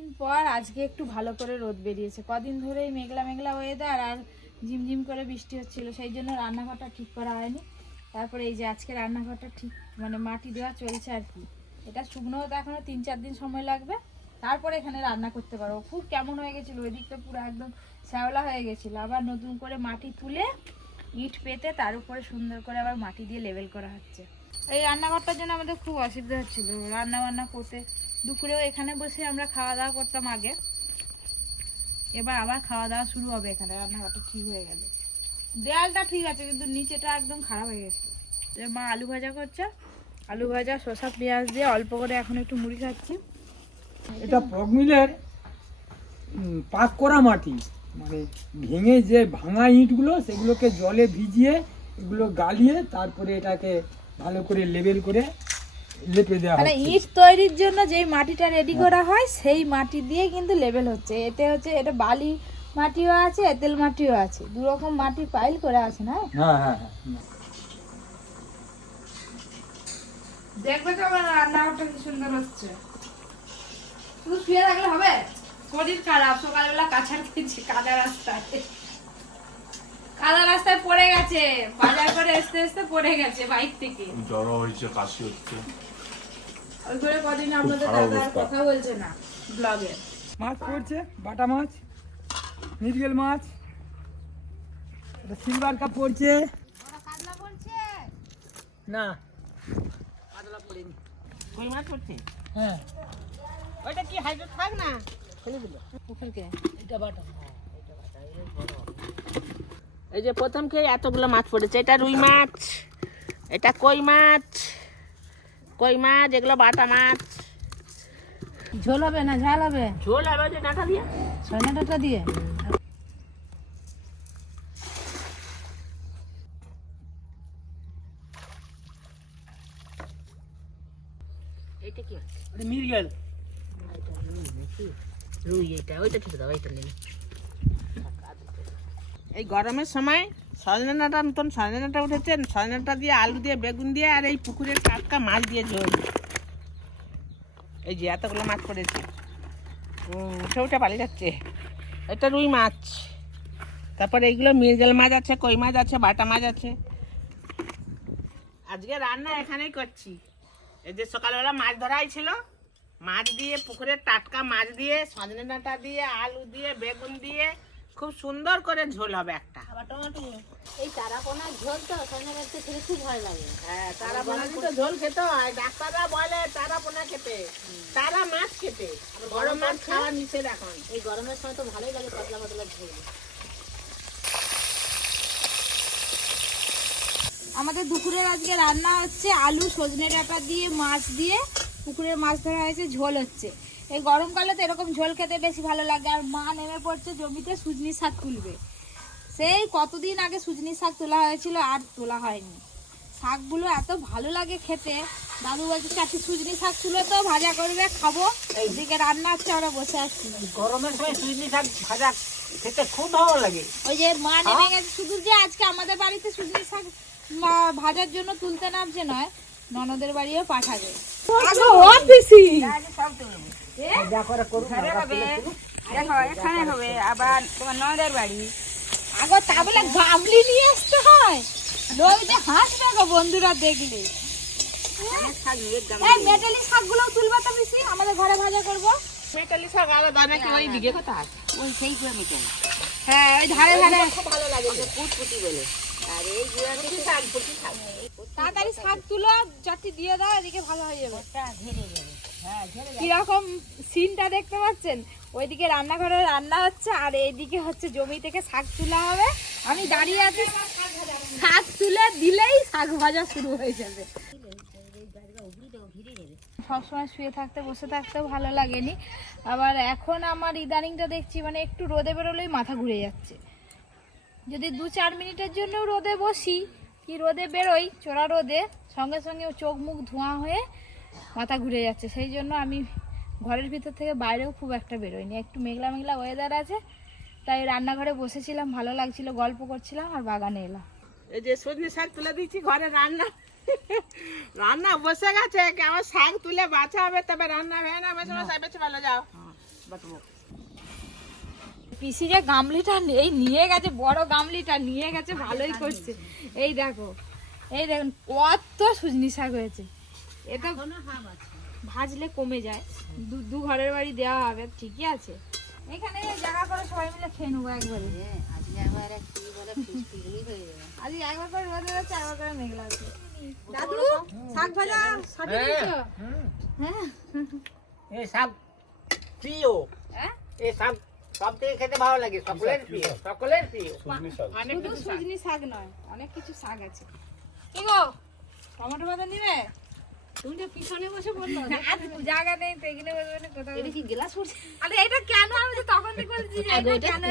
দিন পর আজকে একটু ভালো করে রোদ বেরিয়েছে। কদিন ধরেই মেঘলা মেঘলা ওয়েদার আর ঝিমঝিম করে বৃষ্টি হচ্ছিল, সেই জন্য রান্নাঘরটা ঠিক করা হয়নি। তারপরে এই যে আজকে রান্নাঘরটা ঠিক মানে মাটি দেওয়া চলছে আর কি। এটা শুকনো হতে এখনও তিন চার দিন সময় লাগবে। তারপরে এখানে রান্না করতে পারব। খুব কেমন হয়ে গেছিল ওই দিকটা পুরো একদম শ্যাওলা হয়ে গেছিল। আবার নতুন করে মাটি তুলে ইট পেতে তার উপরে সুন্দর করে আবার মাটি দিয়ে লেভেল করা হচ্ছে। এই রান্নাঘরটার জন্য আমাদের খুব অসুবিধা হচ্ছিল। রান্না বান্না করতে দুপুরেও এখানে বসে আমরা খাওয়া দাওয়া করতাম আগে। এবার আবার খাওয়া দাওয়া শুরু হবে এখানে, রান্নাঘরটা ঠিক হয়ে গেল। দেয়ালটা ঠিক আছে, কিন্তু নিচেটা একদম খারাপ হয়ে গেছে। মা আলু ভাজা করছে। আলু ভাজা, শসা, পেঁয়াজ দিয়ে অল্প করে এখন একটু মুড়ি খাচ্ছি। এটা প্রগমিলের পাক করা মাটি। মানে ভেঙে যে ভাঙা ইঁটগুলো, সেগুলোকে জলে ভিজিয়ে, এগুলো গালিয়ে তারপরে এটাকে ভালো করে লেবেল করে লেপে দেওয়া মানে ইট তৈরির জন্য যেই মাটিটা রেডি করা হয় সেই মাটি দিয়ে কিন্তু লেভেল হচ্ছে। এতে হচ্ছে এটা বালি মাটিও আছে এঁতেল মাটিও আছে। দু রকম মাটি পাইল করে আছে না? হ্যাঁ হ্যাঁ হ্যাঁ। দেখবে তো আমার রান্নাঘরটা কি সুন্দর হচ্ছে। শুধু শুয়ে থাকলে হবে? শরীর খারাপ। সকালবেলা কাছার খেয়েছি কাদা রাস্তায়। কাদা রাস্তায় পড়ে গেছে। বাজার করে আসতে আসতে পড়ে গেছে বাইক থেকে। জ্বর হয়েছে কাশি হচ্ছে। ওই করে কদিন আপনাদের দাদা কথা বলছে না ব্লগে। মাছ পড়ছে বাটা মাছ মিরগেল মাছ এটা সিলভার কাপ পড়ছে। কাতলা না। কই মাছ পড়ছে হ্যাঁ। ওইটা কি হাইড্রো থাক না? পুকুরকে এটা বাটা। এই যে প্রথম খেয়ে এতগুলো মাছ পড়েছে। এটা রুই মাছ এটা কই মাছ? কই মাছ এগুলো বাটা মাছ। ঝোল হবে না ঝাল হবে? ঝোল হবে যে ডাঁটা দিয়ে। সয়না ডাটা দিয়ে? এইটা কি? এটা মিরগেল রুই এটা ওইটা ঠিক দাও এইটা নিন এই গরমের সময় সজনে ডাঁটা নতুন সজনে ডাঁটা উঠেছে সজনে দিয়ে আলু দিয়ে বেগুন দিয়ে আর এই পুকুরের টাটকা মাছ দিয়ে ঝোল। এই যে এতগুলো মাছ পড়েছে। উঠে পালিয়ে যাচ্ছে। এটা রুই মাছ। তারপরে এইগুলো মিরগেল মাছ আছে, কই মাছ আছে, বাটা মাছ আছে। আজকে রান্না এখানেই করছি। এই যে সকালবেলা মাছ ধরাই ছিল, মাছ দিয়ে পুকুরের টাটকা মাছ দিয়ে সজনে ডাঁটা দিয়ে, আলু দিয়ে, বেগুন দিয়ে খুব সুন্দর করে ঝোল হবে একটা। এই ঝোল তো সজনে গাছটা খেতে খুব ভালো লাগে। হ্যাঁ তো ঝোল খেতে হয়। ডাক্তাররা বলে তারাপোনা খেতে তারা মাছ খেতে। বড় মাছ খাওয়া নিষেধ এখন। এই গরমের সময় তো ভালোই লাগে পাতলা পাতলা ঝোল। আমাদের দুপুরের আজকে রান্না হচ্ছে আলু সজনে ডাঁটা দিয়ে মাছ দিয়ে। পুকুরের মাছ ধরা হয়েছে ঝোল হচ্ছে। এই গরমকালে তো এরকম ঝোল খেতে বেশি ভালো লাগে। আর মা নেমে পড়ছে জমিতে সুজনি শাক তুলবে। সেই কতদিন আগে সুজনি শাক তোলা হয়েছিল আর তোলা হয়নি। শাকগুলো এত ভালো লাগে খেতে। দাদু বলছে চারটি সুজনি শাক তুলে তো ভাজা করবে খাব। এইদিকে রান্না হচ্ছে আমরা বসে আছি। গরমের সময় সুইনি শাক ভাজা খেতে খুব ভালো লাগে। ওই যে মা নেমে গেছে। শুধু যে আজকে আমাদের বাড়িতে সুজনি শাক ভাজার জন্য তুলতে নামছে নয় ননদের বাড়িও পাঠাবে। অফিসি দেখো এখানে হবে। আবার তোমার ননদের বাড়ি। আগো তা গামলি নিয়ে আসতে হয়? ওই হাসবে গো বন্ধুরা দেখলে। এই মেটালি শাকগুলো তুলবা তো বেশি আমাদের ঘরে ভাজা করব। মেটালি শাক আলাদা নাকি ওই দিকে কোথায় ওই সেই গুঁড়া মিটাই হ্যাঁ ওই ধারে ধারে। খুব ভালো লাগে পুটপুটি বলে। আর এই গুঁড়া পুঁটি শাক পুঁটি শাক। তাড়াতাড়ি শাক তুলো চারটি দিয়ে দাও এদিকে ভালো হয়ে যাবে। কীরকম সিনটা দেখতে পাচ্ছেন? ওইদিকে রান্নাঘরে রান্না হচ্ছে, আর এইদিকে হচ্ছে জমি থেকে শাক তোলা হবে। আমি দাঁড়িয়ে আছি, শাক তুলে দিলেই শাক ভাজা শুরু হয়ে যাবে। সবসময় শুয়ে থাকতে, বসে থাকতেও ভালো লাগেনি। আবার এখন আমার ইদানিংটা দেখছি মানে একটু রোদে বেরোলেই মাথা ঘুরে যাচ্ছে। যদি দু চার মিনিটের জন্য রোদে বসি, কি রোদে বেরোই, চোরা রোদে, সঙ্গে সঙ্গে চোখ মুখ ধোঁয়া হয়ে মাথা ঘুরে যাচ্ছে। সেই জন্য আমি ঘরের ভিতর থেকে বাইরেও খুব একটা বেরোইনি। একটু মেঘলা মেঘলা ওয়েদার আছে তাই রান্নাঘরে বসেছিলাম ভালো লাগছিল গল্প করছিলাম আর বাগানে এলাম। এই যে সজনে শাক তুলে দিচ্ছি ঘরে রান্না। রান্না বসে গেছে কেমন শাক তুলে বাঁচা হবে তবে রান্না হয় না বেশি বেশি বেশি ভালো যাও। পিসি যে গামলিটা এই নিয়ে গেছে বড় গামলিটা নিয়ে গেছে ভালোই করছে। এই দেখো এই দেখুন কত সুজনি শাক হয়েছে। এটা ভাজলে কমে যায়। দু ঘরের বাড়ি দেওয়া হবে ঠিকই আছে। এখানে জায়গা করে সবাই মিলে খেয়ে নেব একবারে। আজকে একবার কি বলে পিকনিক হয়ে যাবে। একবার করে রোদে যাচ্ছে একবার করে মেঘলা আছে। দাদু শাক ভাজা সাজিয়ে দিয়েছ হ্যাঁ। এই শাক প্রিয়। হ্যাঁ? এই শাক সব থেকে খেতে ভালো লাগে সকলের প্রিয় সকলের প্রিয়। শুধু কিছু শাক। নয় অনেক কিছু শাক আছে। কি গো টমেটো বাদা নিবে? তুমি তো পিছনে বসে বলল জায়গা নেই তো এখানে বসবে না কোথাও এটা কি গ্লাস পড়ছে? আরে এটা কেন আমি তো তখন থেকে বলছি যে এটা এটা কেন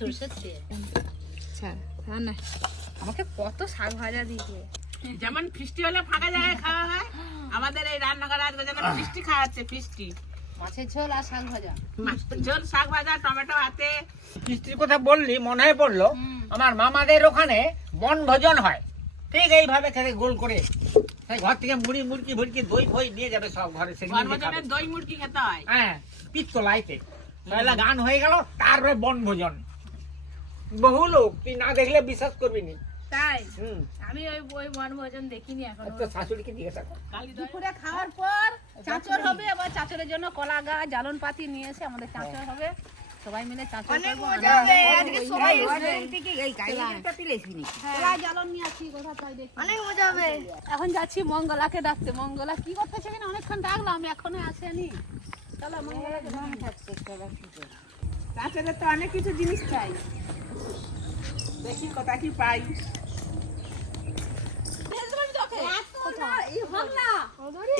সরষের তেল। আচ্ছা না। আমাকে কত শাক ভাজা দিয়েছে। যেমন ফিস্টি হলে ফাঁকা জায়গায় খাওয়া হয় আমাদের এই রান্নাঘরে আজকে যেন ফিস্টি খাওয়াচ্ছে ফিস্টি। মাছের ঝোল আর শাক ভাজা। মাছের ঝোল শাক ভাজা টমেটো হাতে। কথা বললি মনে হয়ে পড়ল আমার মামাদের ওখানে বনভোজন হয়। ঠিক এইভাবে খেতে গোল করে ঘর থেকে মুড়ি মুড়কি ভুড়কি দই ফই নিয়ে যাবে সব ঘরে সেদিন দই মুরগি খেতে হয়? হ্যাঁ পিত্তলাইতে পয়লা গান হয়ে গেল তারপরে বনভোজন। বহু লোক তুই না দেখলে বিশ্বাস করবি নি। তাই? হুম। আমি ওই ওই বনভোজন দেখিনি এখন। শাশুড়িকে জিজ্ঞাসা কর দুপুরে খাওয়ার পর চাচর হবে আবার চাচরের জন্য কলা গাছ জ্বালন পাতি নিয়ে এসে আমাদের চাচর হবে। সবাই মিলে চাচর করব আজকে সবাই কলা জ্বালন নিয়ে আসি কোথা পাই দেখি। অনেক মজা হবে। এখন যাচ্ছি মঙ্গলাকে ডাকতে। মঙ্গলা কি করতেছে কিনা অনেকক্ষণ ডাকলাম এখনও আসেনি। চলো মঙ্গলাকে চাচাদের তো অনেক কিছু জিনিস চাই। দেখি কোথা কি পাই।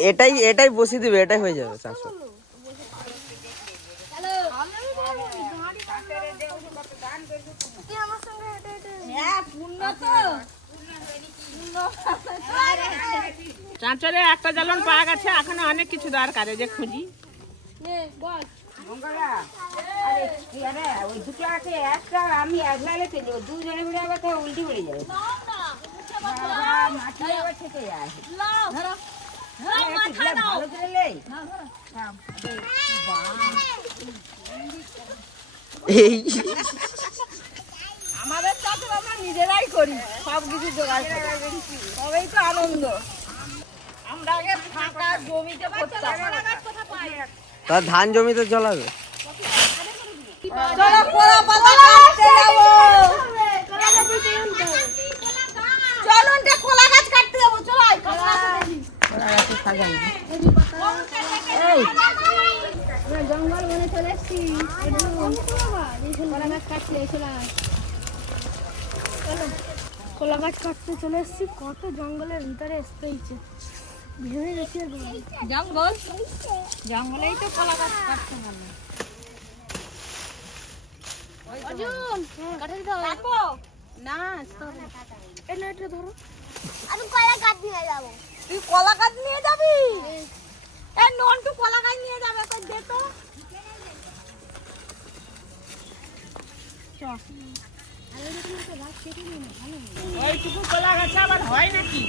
এটাই এটাই বসিয়ে দিবে এটাই হয়ে যাবে চারশো চাঁচরে একটা জ্বালন পাওয়া গেছে এখনও অনেক কিছু দরকার যে খুঁজি। এই আমাদের চাকরি আমরা নিজেরাই করি সব কিছু জোগাড় করি। তবেই তো আনন্দ। আমরা আগে ফাঁকা জমিতে করতাম। তার ধান জমিতে চলাবে চলো পোড়া পাতা কাটতে যাব চলুন রে কলা গাছ কাটতে যাব চলো জঙ্গল বনে চলে এসছি কলা গাছ কাটতে এসেছিলাম কলা গাছ কাটতে চলে এসছি। কত জঙ্গলের ভিতরে আসতে হয়েছে। ভেবে গেছি জঙ্গল? জঙ্গলেই তো কলা গাছ কাটতে ভালো অর্জুন কাটে দিতে হবে না। এটা এটা ধরো। আমি কলা গাছ নিয়ে যাব। তুই কলা নিয়ে যাবি? এই নন্টু কলা গাছ নিয়ে যাবে কই দে তো। ওইটুকু কলা গাছে আবার হয় নাকি?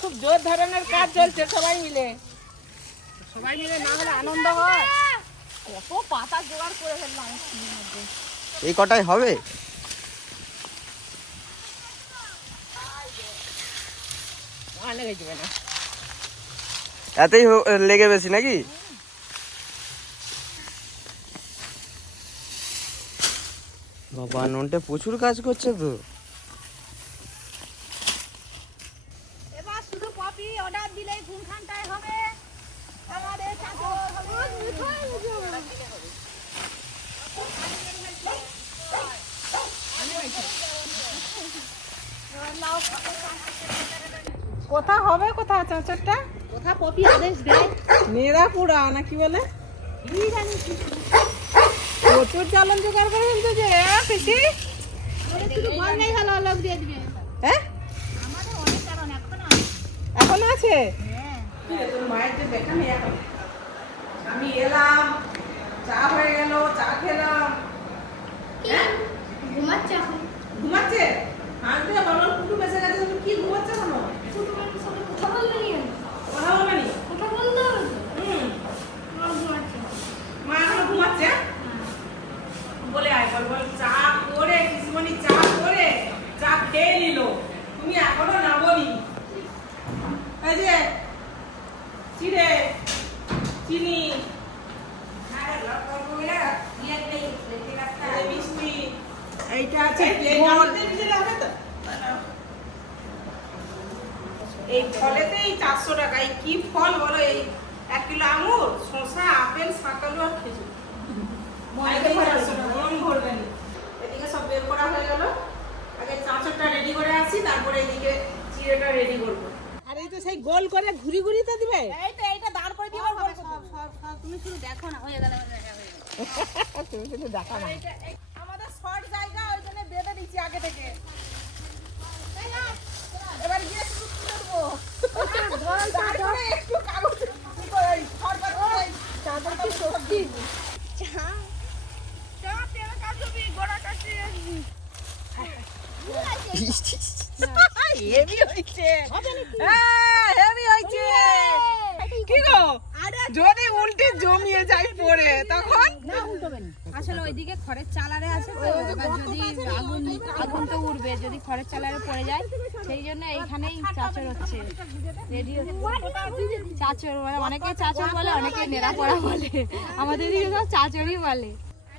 খুব জোর ধরনের কাজ চলছে সবাই মিলে। সবাই মিলে না হলে আনন্দ হয়। কত পাতা জোগাড় করে ফেললাম এই কটাই হবে? এতেই লেগে বেশি নাকি? বাবা ননটে প্রচুর কাজ করছে তো। এবার শুধু পপি অর্ডার দিলেই হবে। আমাদের হবে কোথা হবে কোথা চাচারটা? কোথা পপি? আদেশ দেয়। নিরাপুরা নাকি বলে? প্রচুর জ্বালন জোগাড় করে ফেলতে যে হ্যাঁ, পিসি? হ্যাঁ? আমাদের এখন এখন আছে? তোর মায়ের যে দেখা নেই এখন। আমি এলাম চা হয়ে গেল চা খেলাম। ঘুমাচ্ছে এখন? ঘুমাচ্ছে? আনতে বলো কুটু বেঁচে গেছে তুমি কি ঘুমাচ্ছে কেন? কথা বলবে কথা বলবে নি কথা চিড়ে চিনি এই মিষ্টি এইটা আছে এই ফলেতেই চারশো টাকা এই কি ফল বলো এই এক কিলো আঙুর শসা আপেল শাকালু আর খেজুর এটাই 400 টাকা, মন ভরবে না। এদিকে সব বের করা হয়ে গেল আগে চাঁচরটা রেডি করে আসি তারপরে এদিকে চিড়েটা রেডি করব। আর এই তো সেই গোল করে ঘুরি ঘুরি তো দিবে? এই তো এইটা দাঁড় করে গোল করব। তুমি শুধু দেখো না হয়ে গেল তুমি শুধু দেখা না। আমাদের শর্ট জায়গা ওই জন্য বেঁধে দিচ্ছি আগে থেকে। এবার গিয়ে শুধু তুলে দেবো। একটু কাগজ চাদরটা সত্যি। হেভি হ্যাঁ, হেভি হয়েছে কি গো? যদি উল্টে জমিয়ে যায় পড়ে তখন? আসলে ওইদিকে খড়ের চালারে আছে তো এবার যদি আগুন আগুন তো উঠবে যদি খড়ের চালারে পড়ে যায় সেই জন্য এইখানেই চাচর হচ্ছে। রেডি চাচর মানে অনেকে চাচর বলে অনেকে নেড়া পড়া বলে। আমাদের দিকে সব চাচরই বলে।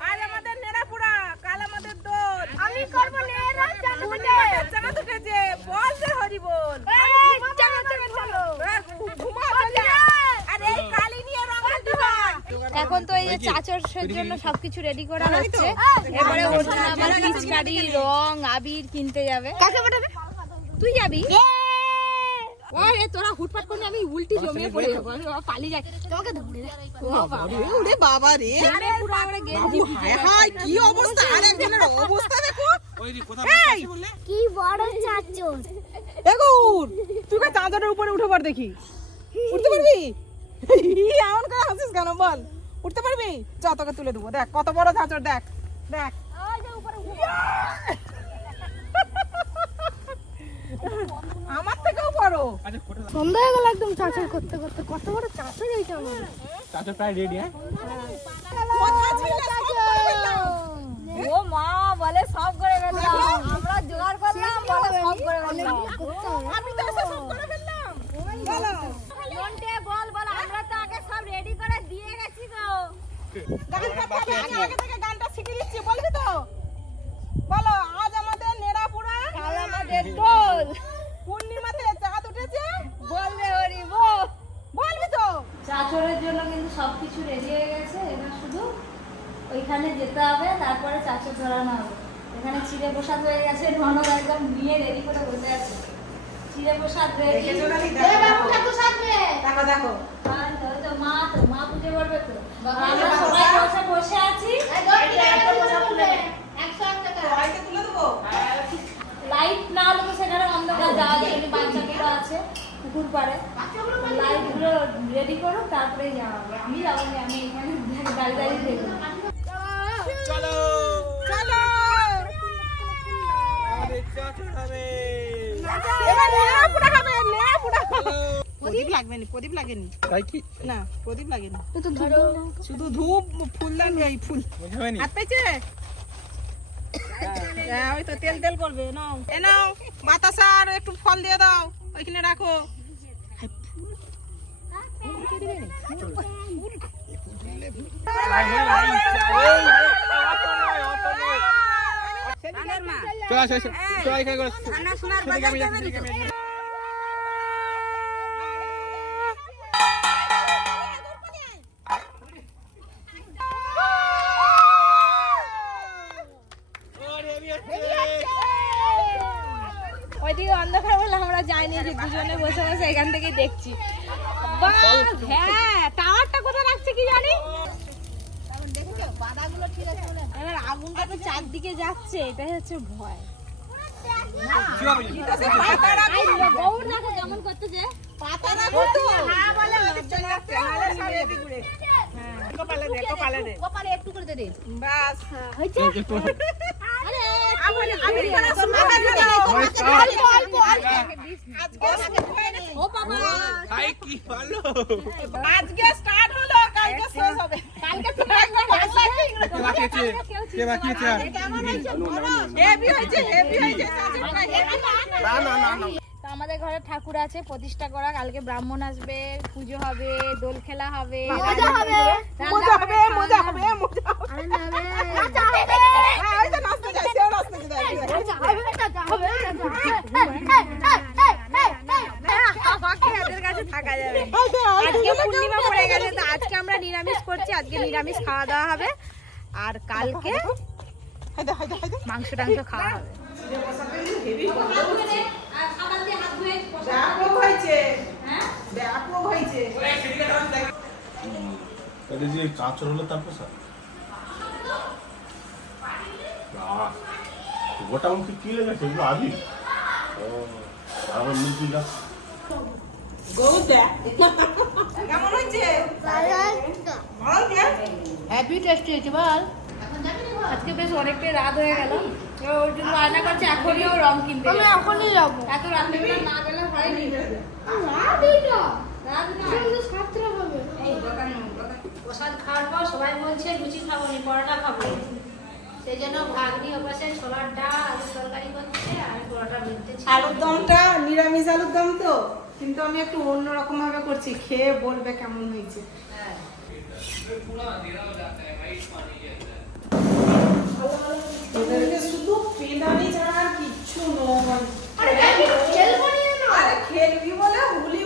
আজ আমাদের নেড়াপুরা কাল আমাদের দোল আমি করব নেড়া জানা দুটে জানা দুটেছে বল। যে হরি বল। আর এখন তো এই যে চাচরের জন্য সবকিছু রেডি করা হচ্ছে। এবারে ওর জন্য আবার পিচকারি রং আবির কিনতে যাবে। কাকে পাঠাবে? তুই যাবি? ওরে তোরা হুটপাট করে আমি উল্টি জমিয়ে পড়ে যাব। আমি বাবা পালিয়ে যাই। তোমাকে ধরে ওরে বাবা রে। পুরো আমরা গেঞ্জি হায় কি অবস্থা? আর একজনের অবস্থা দেখো। কি বড় চাচর। এগুর তুই কা উপরে উঠে পড় দেখি? উঠতে পারবি? এমন করে হাসিস কেন বল? উঠতে পারবি? চ তোকে তুলে দেবো। দেখ কত বড় চাঁচর দেখ দেখ। আমার থেকেও বড়। সন্ধ্যা হয়ে গেল একদম চাচর করতে করতে। কত বড় চাচর হয়েছে আমার। চাচর প্রায় রেডি হ্যাঁ কথা ছিল, সব করে ফেললাম। ও মা বলে সব করে ফেললাম। আমরা জোগাড় করলাম বলে সব করে ফেললাম। আমি তো সব করে ফেললাম। বলো। মনটে বল বল। আমরা তো আগে সব রেডি করে দিয়ে গেছি গো। গান আগে থেকে গানটা শিখে দিচ্ছি বলবি তো বলো আজ আমাদের নেড়াপুরা কাল আমাদের দোল পূর্ণিমাতে চাঁদ উঠেছে বলবে হরি বল বলবি তো চাচরের জন্য কিন্তু সবকিছু রেডি হয়ে গেছে এবার শুধু ওইখানে যেতে হবে তারপরে চাচর ধরানো হবে এখানে চিড়ে প্রসাদ হয়ে গেছে ননদ একদম নিয়ে রেডি করে বসে আছে। চিড়ে প্রসাদ রেডি দেখো, দেখো। দেখো মা তো মা পুজো করবে তো। আমরা সবাই বসে বসে আছি। লাইট না হলে তো সেখানে অন্ধকার যাওয়া যায় বাচ্চাগুলো আছে পুকুর পাড়ে। লাইটগুলো রেডি করো তারপরে যাওয়া হবে। আমি যাব আমি এখানে দাঁড়িয়ে দাঁড়িয়ে দেখব। চলো এবার নেড়াপুরা হবে নেড়াপুরা প্রদীপ লাগবে প্রদীপ লাগেনি। তাই কি? না প্রদীপ লাগেনি। শুধু ধূপ ফুলদানি এই ফুল। হাত পেয়েছে? হ্যাঁ ওই তো তেল তেল করবে নাও। এ নাও বাতাসা আর একটু ফল দিয়ে দাও ওইখানে রাখো। চল চল চল এখানে করে সেদিকে আমি যাচ্ছি, সেদিকে আমি যাচ্ছি। ওইদিকে অন্ধকার বলে আমরা যাইনি যে দুজনে বসে বসে এখান থেকে দেখছি বাহ, হ্যাঁ টাওয়ারটা কোথায় রাখছে কি জানি এবার আগুনটা তো চারদিকে যাচ্ছে এটাই হচ্ছে ভয় পাতা রাখো গৌর দেখো কেমন করতেছে পাতা রাখো তো হ্যাঁ বলে নাহলে সব এদিক ঘুরে। হ্যাঁ, কপালে দে কপালে দে কপালে একটু করে দে বাস আরে আমি আমি এখানে মাথা দিয়ে দাও অল্প অল্প অল্প আজকে শুরু হয়নি ও বাবা আজকে স্টার্ট হলো কালকে শেষ হবে। কালকে কে বাকিয়েছে কে বাকিয়েছে আর? হেভি হয়েছে হেভি হয়েছে না না না না আমাদের ঘরে ঠাকুর আছে প্রতিষ্ঠা করা। কালকে ব্রাহ্মণ আসবে পুজো হবে দোল খেলা হবে। হ্যাঁ পূর্ণিমা পড়ে গেছে তো আজকে আমরা নিরামিষ করছি আজকে নিরামিষ খাওয়া দাওয়া হবে। আর কালকে মাংস টাংস খাওয়া হবে। কাঁচর হলো তারপর স্যার আহ, গোটা মুখে কি লেগেছে? এগুলো আবি ও মুরগি গাছ হ্যাপি টেস্টি হয়েছে? বল। আজকে বেশ অনেকটাই রাত হয়ে গেল। ওর জন্য রান্না করছে এখনই ও রং কিনতে আমি এখনই যাব। এত রাত্রেবেলা না গেলে হয়নি। রাত এইটা রাত না। সাতটা হবে। এই দোকানে প্রসাদ খাওয়ার পর সবাই বলছে লুচি খাব নি পরোটা খাব সেই জন্য ভাগ্নি ওপাশে ছোলার ডাল আলু তরকারি করছে আর পরোটা বেলতেছি আলুর দমটা নিরামিষ আলুর দম তো? কিন্তু আমি একটু অন্যরকম ভাবে করছি খেয়ে বলবে কেমন হয়েছে। শুধু পেদানি ছাড়া আর কিচ্ছু নয়। আরে খেলবি বলে হুলি